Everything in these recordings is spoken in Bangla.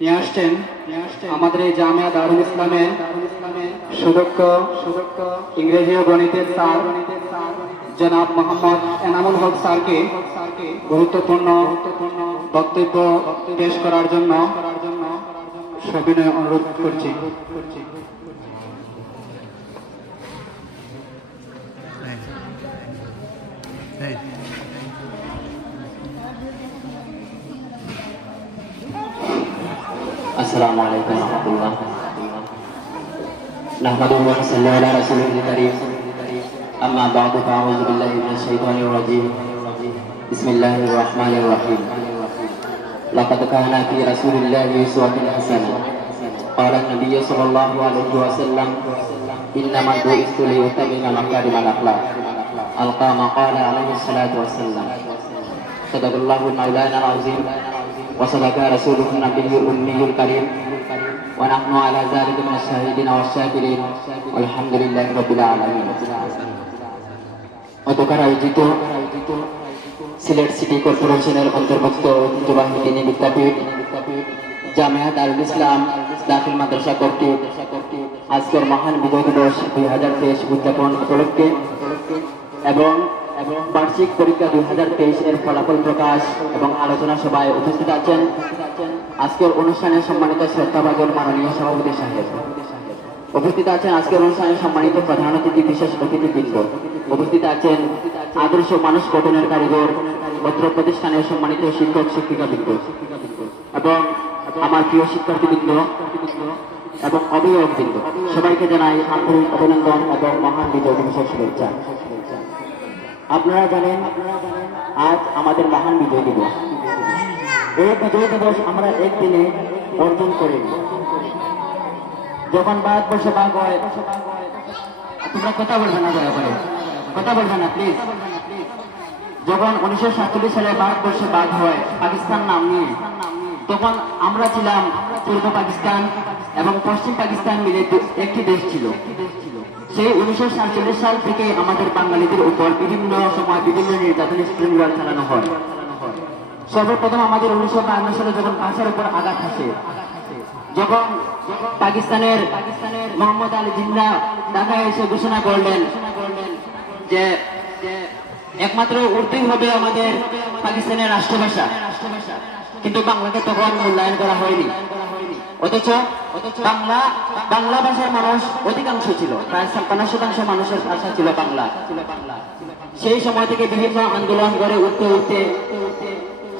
নিয়ে আসছেন আমাদের এই জামিয়া দারুল ইসলামের সুদক্ষ ইংরেজি ও গণিতের স্যার জনাব মোহাম্মদ এনামুল হক স্যারকে গুরুত্বপূর্ণ বক্তব্য পেশ করার জন্য সবিনয় অনুরোধ করছি। अस्सलामु अलैकुम रहमतुल्लाह नहमदुहु व नसल्ली अला रसूलिल करीम अम्मा बअदु फअऊज़ु बिल्लाहि मिनश शैतानिर रजीम बिस्मिल्लाहिर रहमानिर रहीम लक़द काना फी रसूलिल्लाहि उस्वतुन हसनह क़ाल नबिय्यु सल्लल्लाहु अलैहि वसल्लम इन्नमा बुइस्तु लिउतम्मिमा मकारिमल अख़लाक़ अलक़ा मा क़ाला अलैहि सलातु वस्सलाम सदक़ल्लाहुल मौलाना अज़ीम وصدق رسوله النبي الأمي الكريم ونحن على ذلك من الشاهدين والشاكرين والحمد لله رب العالمين। গতকাল আয়োজিত সিলেট সিটি কর্পোরেশনের অন্তর্ভুক্ত ঐতিহ্যবাহী দ্বীনি বিদ্যাপীঠ জামিয়া দারুল ইসলাম দাখিল মাদ্রাসা কর্তৃক আজকের মহান বিজয় দিবস 2023 উদযাপন উপলক্ষে এবং বার্ষিক পরীক্ষা 2023 এর ফলাফল প্রকাশ এবং আলোচনা সভায় উপস্থিত আছেন আজকের অনুষ্ঠানে সম্মানিত শ্রদ্ধাভাজন মাননীয় সভাপতি সাহেব, উপস্থিত আছেন আজকের অনুষ্ঠানে সম্মানিত প্রধান অতিথি বিশেষ অতিথিবৃন্দ, উপস্থিত আছেন আদর্শ মানুষ গঠনের কারিগর অত্র প্রতিষ্ঠানের সম্মানিত শিক্ষক শিক্ষিকাবৃন্দ এবং আমার প্রিয় শিক্ষার্থীবৃন্দ এবং অভিভাবকবৃন্দ, সবাইকে জানাই আন্তরিক অভিনন্দন এবং মহান বিজয় দিবসের শুভেচ্ছা। আপনারা জানেন আজ আমাদের মহান বিজয় দিবস। এই বিজয় দিবস আমরা একদিনে অর্জন করি। যখন ভারতবর্ষে ভাগ হয়, তোমরা কথা বলবে না, দয়া করে কথা বলবে না প্লিজ। যখন 1947 সালে ভারতবর্ষে ভাগ হয় পাকিস্তান নাম নিয়ে, তখন আমরা ছিলাম পূর্ব পাকিস্তান এবং পশ্চিম পাকিস্তান মিলে একটি দেশ ছিল। সেই 1947 সাল থেকে আমাদের বাঙালিদের উপর বিভিন্ন সময় বিভিন্ন নির্যাতন স্ট্রিমওয়ার চালানো হয়। সর্বপ্রথম আমাদের 1952 সালে যখন ভাষার উপর আঘাত আসে, যখন পাকিস্তানের মোহাম্মদ আলী জিন্নাহ ঢাকায় এসে ঘোষণা করলেন যে একমাত্র উর্দুই হবে আমাদের পাকিস্তানের রাষ্ট্রভাষা, কিন্তু বাংলাকে তখন মূল্যায়ন করা হয়নি। অথচ বাংলা ভাষার মানুষ অধিকাংশ ছিল, প্রায় 50% মানুষের ভাষা ছিল বাংলা। সেই সময় থেকে বিভিন্ন আন্দোলন গড়ে উঠতে উঠতে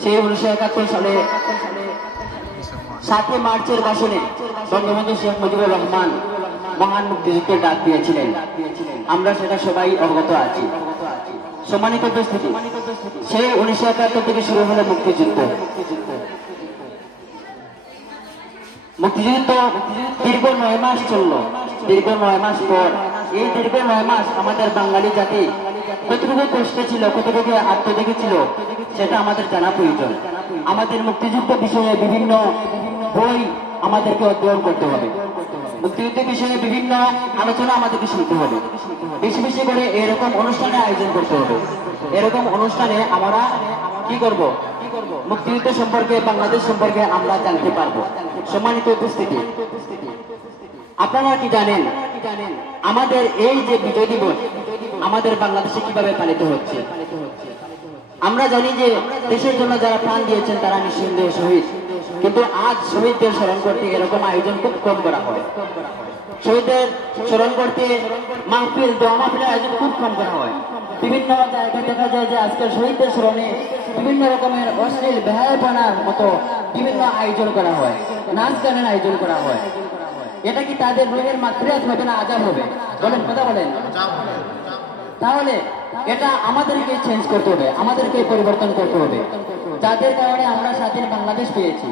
সেই 1971 সালে 7 মার্চের ভাষণে বঙ্গবন্ধু শেখ মুজিবুর রহমান মহান মুক্তিযুদ্ধের ডাক দিয়েছিলেন। আমরা সেটা সবাই অবগত আছি। সম্মানিত উপস্থিতি, সেই 1971 থেকে শুরু হলো মুক্তিযুদ্ধ। মুক্তিযুদ্ধ দীর্ঘ 9 মাস চলল। দীর্ঘ 9 মাস পর এই দীর্ঘ 9 মাস আমাদের বাঙালি জাতি কতটুকু কষ্টে ছিল, কতটুকু আত্মত্যাগী ছিল, সেটা আমাদের জানা প্রয়োজন। আমাদের মুক্তিযুদ্ধ বিষয়ে বিভিন্ন বই আমাদেরকে অধ্যয়ন করতে হবে। মুক্তিযুদ্ধ বিষয়ে বিভিন্ন আলোচনা আমাদেরকে শুনতে হবে। বেশি বেশি করে এরকম অনুষ্ঠানের আয়োজন করতে হবে। এরকম অনুষ্ঠানে আমরা কি করব? মুক্তিযুদ্ধ সম্পর্কে, বাংলাদেশ সম্পর্কে আমরা জানতে পারবো। সম্মানিত উপস্থিতি, আপনারা কি জানেন আমাদের এই যে বিজয় দিবস আমাদের বাংলাদেশে কিভাবে পালিত হচ্ছে? আমরা জানি যে দেশের জন্য যারা প্রাণ দিয়েছেন তারা নিঃসন্দেহে শহীদ, কিন্তু আজ শহীদদের স্মরণ করতে এরকম আয়োজন খুব কম করা হয়। শহীদদের স্মরণ করতে মাহফিল, দোয়া মাহফিলের আয়োজন খুব কম করা হয়। বিভিন্ন জায়গায় দেখা যায় যে আজকের শহীদদের স্মরণে বিভিন্ন রকমের অশ্লীল বেহায়াপনার মতো বিভিন্ন আয়োজন করা হয়, নাচ গানের আয়োজন করা হয়। এটা কি তাদের রোগের মাত্রাত হবে না আজাব হবে? বলেন, কথা বলেন। তাহলে এটা আমাদেরকে চেঞ্জ করতে হবে, আমাদেরকে পরিবর্তন করতে হবে। যাদের কারণে আমরা স্বাধীন বাংলাদেশ পেয়েছি,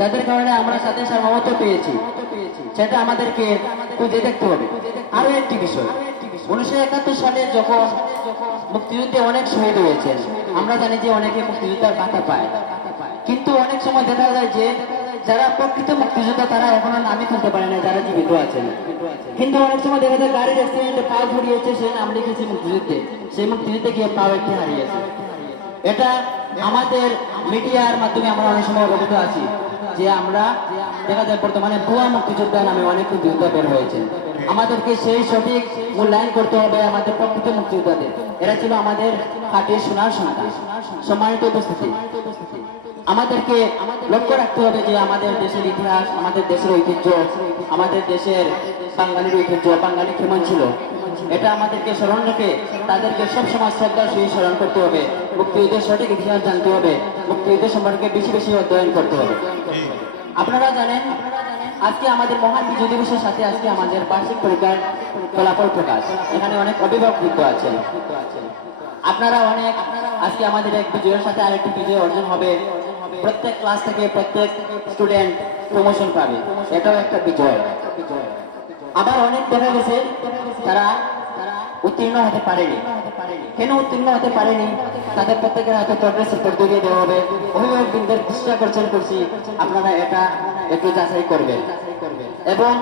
যাদের কারণে আমরা স্বাধীন সার্বভৌমত্ব পেয়েছি, সেটা আমাদেরকে খুঁজে দেখতে হবে। আরো একটি বিষয়, 1971 সালে যখন মুক্তিযুদ্ধে অনেক শহীদ হয়েছে, আমরা জানি যে অনেকে মুক্তিযোদ্ধার ভাতা পায়, কিন্তু অনেক সময় দেখা যায় যে যারা প্রকৃত মুক্তিযোদ্ধা তারা এখনো নামই তুলতে পারে না, যারা জীবিত আছেন। কিন্তু অনেক সময় দেখা যায় গাড়ির অ্যাক্সিডেন্টে পা ঘুরিয়েছে, সে নাম লিখেছে মুক্তিযুদ্ধে, সেই মুক্তিযুদ্ধে গিয়ে পা একটি হারিয়েছে। এটা আমাদের মিডিয়ার মাধ্যমে আমরা অনেক সময় অবগত আছি। যে আমরা দেখা যায় বর্তমানে ভুয়া মুক্তিযোদ্ধা নামে অনেক মুক্তিযোদ্ধা বের হয়েছে। আমাদেরকে সেই সঠিক মূল্যায়ন করতে হবে আমাদের প্রকৃত মুক্তিযোদ্ধাদের। এরা ছিল আমাদের খাঁটি সোনার সন্তান। সম্মানিত উপস্থিতি, আমাদেরকে লক্ষ্য রাখতে হবে যে আমাদের দেশের ইতিহাস, আমাদের দেশের ঐতিহ্য, আমাদের দেশের বাঙালির ঐতিহ্য, বাঙালি কেমন ছিল, এটা আমাদেরকে স্মরণ রেখে তাদেরকে সবসময় শ্রদ্ধার সহিত স্মরণ করতে হবে। মুক্তিযুদ্ধের সঠিক ইতিহাস জানতে হবে, মুক্তিযুদ্ধের সম্পর্কে বেশি বেশি অধ্যয়ন করতে হবে। আপনারা জানেন আজকে আমাদের মহান বিজয় দিবসের সাথে আজকে আমাদের বার্ষিক পরীক্ষার ফলাফল প্রকাশ। এখানে অনেক অভিভাবক আছেন। আপনারা অনেক আজকে আমাদের এক বিজয়ের সাথে আরেকটি বিজয় অর্জন হবে। প্রত্যেক ক্লাস থেকে প্রত্যেক স্টুডেন্ট প্রমোশন পাবে, এটাও একটা বিজয়। আবার অনেক দেখা গেছে তারা উত্তীর্ণ হতে পারেনি। কেন উত্তীর্ণ হতে পারেনি? তাদের প্রত্যেকের হাতে প্রোগ্রেসের পদ্ধতি দেওয়া হবে। অভিভাবকদের চেষ্টা করছি আপনারা এটা একটু যাচাই করবেন এবং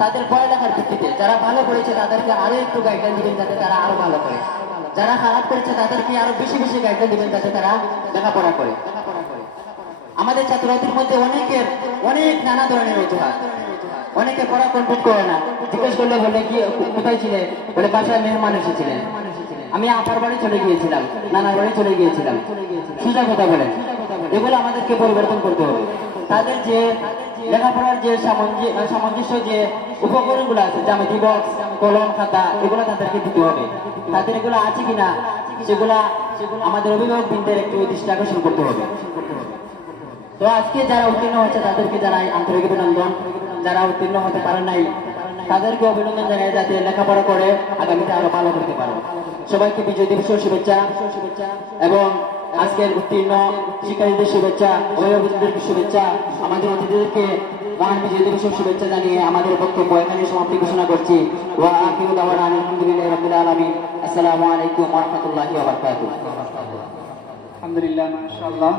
তাদের পড়ালেখার ভিত্তিতে যারা ভালো করেছে তাদেরকে আরো একটু গাইডলাইন দিবেন যাতে তারা আরো ভালো করে। যারা খারাপ করেছে তাদেরকে আরো বেশি বেশি গাইডলাইন দিবেন যাতে তারা লেখাপড়া করে। আমাদের ছাত্রছাত্রীর মধ্যে অনেকের অনেক নানা ধরনের অজুহাত। অনেকে পড়া কমপ্লিট করে না, জিজ্ঞেস করলে বলে কি কোথায় ছিলেন, বলে বাসায় মেহমান এসেছিলেন, আমি আপার বাড়ি চলে গিয়েছিলাম, নানার বাড়ি চলে গিয়েছিলাম, সোজা কথা বলেন। এগুলো আমাদেরকে পরিবর্তন করতে হবে। তাদের যে লেখাপড়ার যে সামঞ্জস্য যে উপকরণগুলো আছে, জ্যামিতি বক্স, কলম, খাতা, এগুলো তাদেরকে দিতে হবে। তাদের এগুলো আছে কিনা সেগুলা আমাদের অভিভাবকদের একটু দৃষ্টি আকর্ষণ করতে হবে। তো আজকে যারা উত্তীর্ণ হয়েছে তাদেরকে জানাই আন্তরিক অভিনন্দন। যারা উত্তীর্ণ হতে পারেন নাই তাদেরকে অভিনন্দন জানাই, যাতে লেখাপড়া করে আগামীতে আরো ভালো করতে পারে। সবাইকে বিজয় দিবসের শুভেচ্ছা এবং আজকের উত্তীর্ণ শিক্ষার্থীদের শুভেচ্ছা, অভিভাবকদের শুভেচ্ছা, আমাদের অতিথিদেরকে মহান বিজয় দিবসের শুভেচ্ছা জানিয়ে আমাদের বক্তব্য এখানে সমাপ্তি ঘোষণা করছি। ওয়া আখিরু দাওয়ানা আলহামদুলিল্লাহি রাব্বিল আলামিন। আসসালামু আলাইকুম ওয়া রাহমাতুল্লাহি ওয়া বারাকাতুহু। আলহামদুলিল্লাহ, মাশাআল্লাহ।